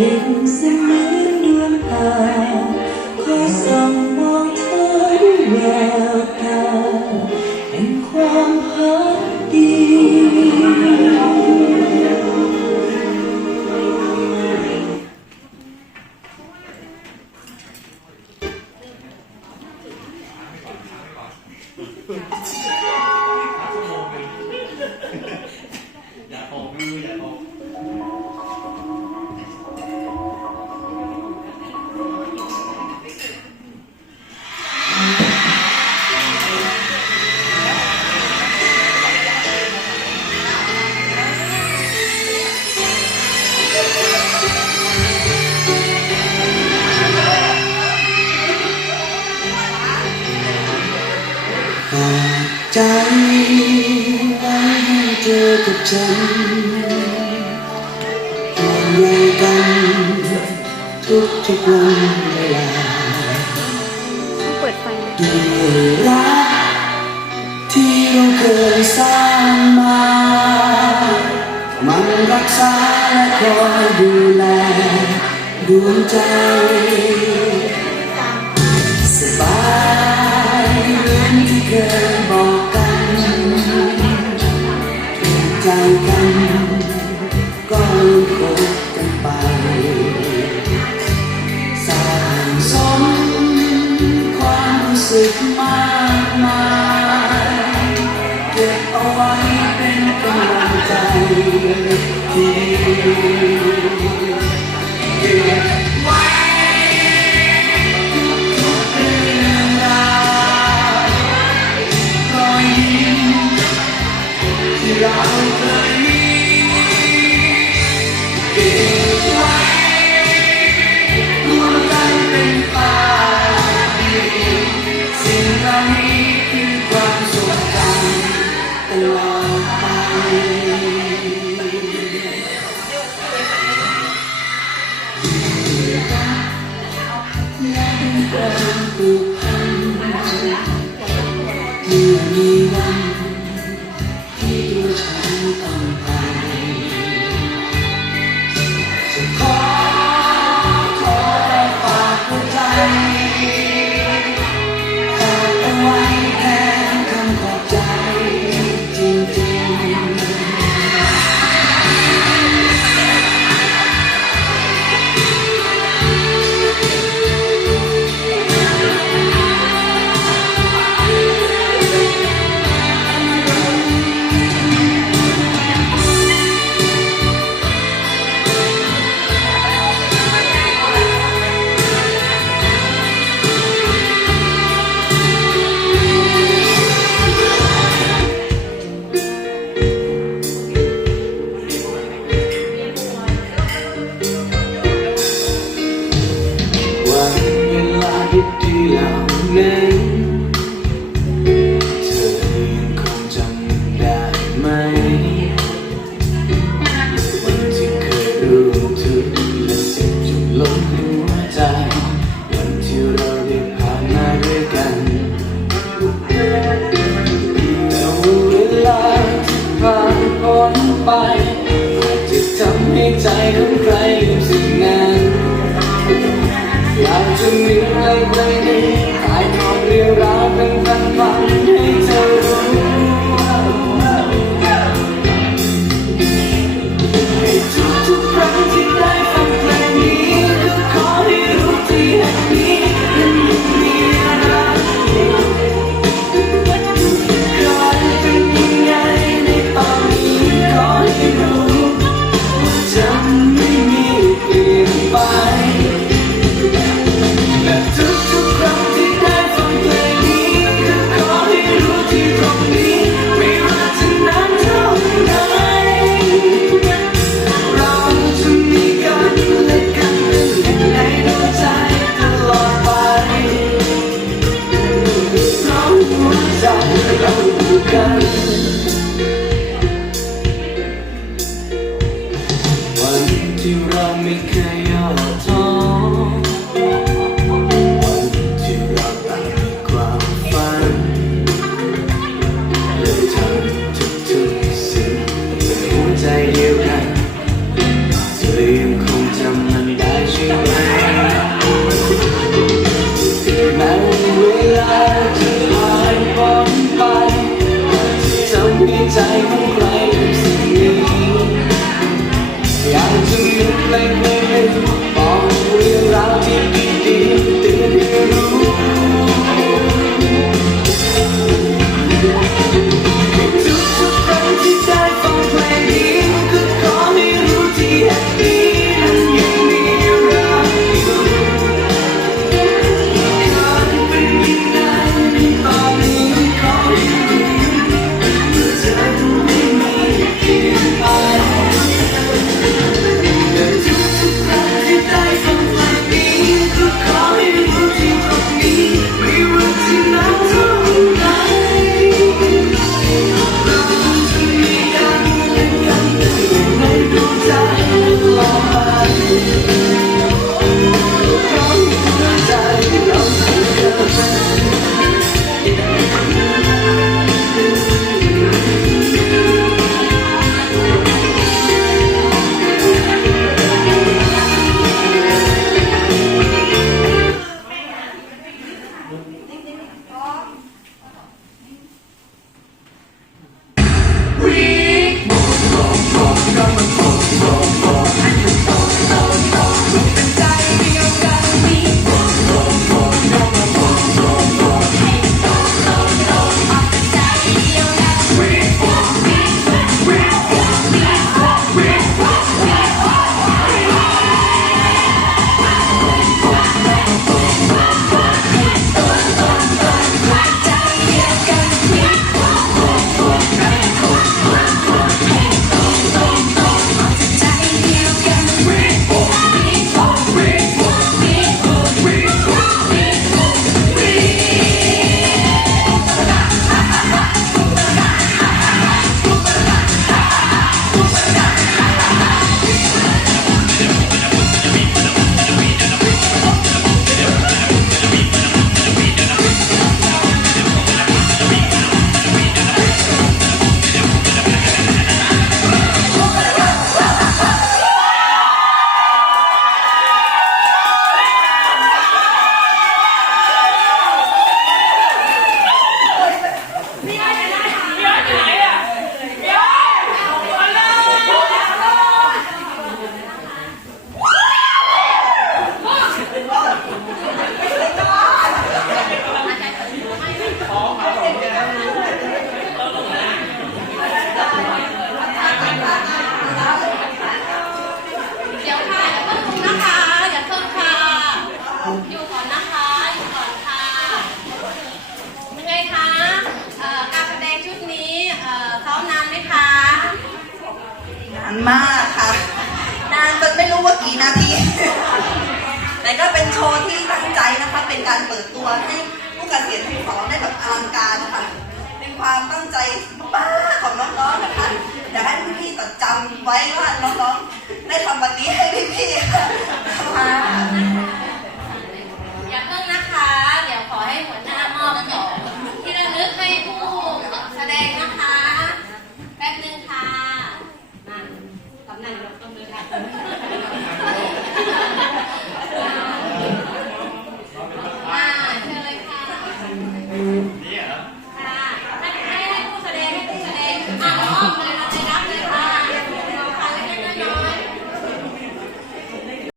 ป็นเสมือนดวงตาคอยส่องมองเธอด้วยแววตาแห่งความพักดีอย่ ใจไว้ให้เธอกับฉันห่วงใยกันทุกทุกวันเวลาเปิดไฟด้วยรักที่เราเคยสร้างมา มันรักษาและคอยดูแลดวงใจสบายเหมือนที่เคย ใในใจของใค เงไงคะเอ่อการแสดงชุดนี้เอ่อซ้อมนานไหมคะนานมากค่ะ นานจนไม่รู้ว่ากี่นาที แต่ก็เป็นโชว์ที่ตั้งใจนะคะ เป็นการเปิดตัวให้ผู้เกษียณทั้งสองได้แบบอลังการนะคะเป็นความตั้งใจมากๆของน้องๆนะคะอยากให้พี่ๆจดจำไว้ว่าน้องๆได้ทำวันนี้ให้ นั่นเราต้องเลิกได้